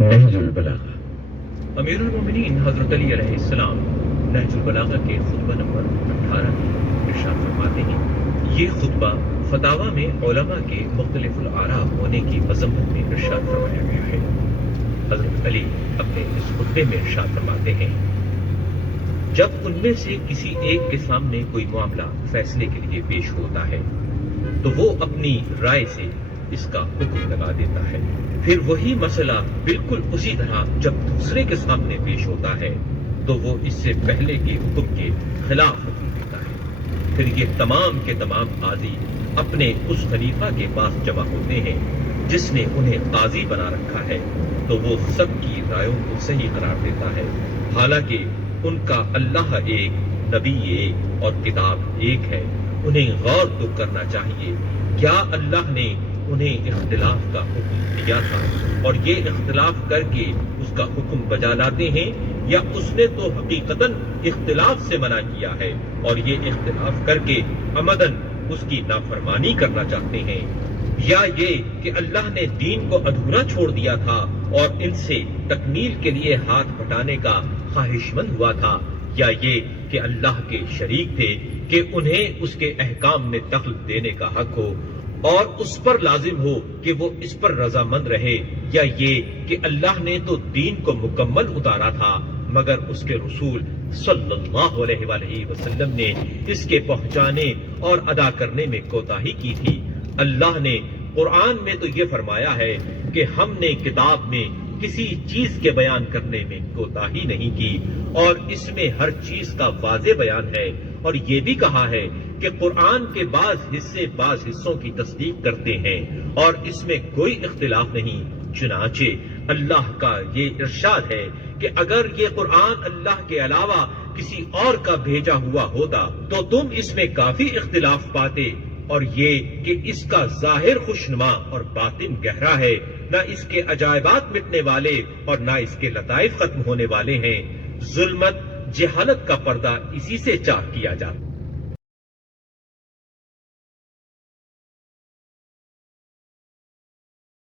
نہج البلاغہ۔ امیر المومنین حضرت علی علیہ السلام نہج البلاغہ کے خطبہ نمبر 18 میں ارشاد فرماتے ہیں، یہ خطبہ فتاوی میں علماء کے مختلف الآراء ہونے کی مذمت میں ارشاد فرمایا گیا ہے۔ حضرت علی اپنے اس خطبے میں ارشاد فرماتے ہیں، جب ان میں سے کسی ایک کے سامنے کوئی معاملہ فیصلے کے لیے پیش ہوتا ہے تو وہ اپنی رائے سے اس کا حکم لگا دیتا ہے، پھر وہی مسئلہ بالکل اسی طرح جب دوسرے کے سامنے پیش ہوتا ہے تو وہ اس سے پہلے کے حکم کے خلاف حکم دیتا ہے۔ پھر یہ تمام کے تمام قاضی اپنے اس خلیفہ کے پاس جمع ہوتے ہیں جس نے انہیں قاضی بنا رکھا ہے، تو وہ سب کی رائےوں کو صحیح قرار دیتا ہے، حالانکہ ان کا اللہ ایک، نبی ایک اور کتاب ایک ہے۔ انہیں غور تو کرنا چاہیے، کیا اللہ نے انہیں اختلاف کا حکم دیا تھا اور یہ اختلاف کر کے اس کا حکم بجا لاتے ہیں، یا اس نے تو حقیقتاً اختلاف سے منع کیا ہے اور یہ اختلاف کر کے عمدن اس کی نافرمانی کرنا چاہتے ہیں، یا یہ کہ اللہ نے دین کو ادھورا چھوڑ دیا تھا اور ان سے تکمیل کے لیے ہاتھ بٹانے کا خواہش مند ہوا تھا، یا یہ کہ اللہ کے شریک تھے کہ انہیں اس کے احکام میں دخل دینے کا حق ہو اور اس پر لازم ہو کہ وہ اس پر رضامند رہے، یا یہ کہ اللہ نے تو دین کو مکمل اتارا تھا مگر اس کے رسول صلی اللہ علیہ وآلہ وسلم نے اس کے پہنچانے اور ادا کرنے میں کوتاہی کی تھی۔ اللہ نے قرآن میں تو یہ فرمایا ہے کہ ہم نے کتاب میں کسی چیز کے بیان کرنے میں کوتاہی نہیں کی، اور اس میں ہر چیز کا واضح بیان ہے، اور یہ بھی کہا ہے کہ قرآن کے بعض حصے بعض حصوں کی تصدیق کرتے ہیں اور اس میں کوئی اختلاف نہیں۔ چنانچہ اللہ کا یہ ارشاد ہے کہ اگر یہ قرآن اللہ کے علاوہ کسی اور کا بھیجا ہوا ہوتا تو تم اس میں کافی اختلاف پاتے، اور یہ کہ اس کا ظاہر خوشنما اور باطن گہرا ہے، نہ اس کے عجائبات مٹنے والے اور نہ اس کے لطائف ختم ہونے والے ہیں۔ ظلمت، جہالت کا پردہ اسی سے چاک کیا جاتا۔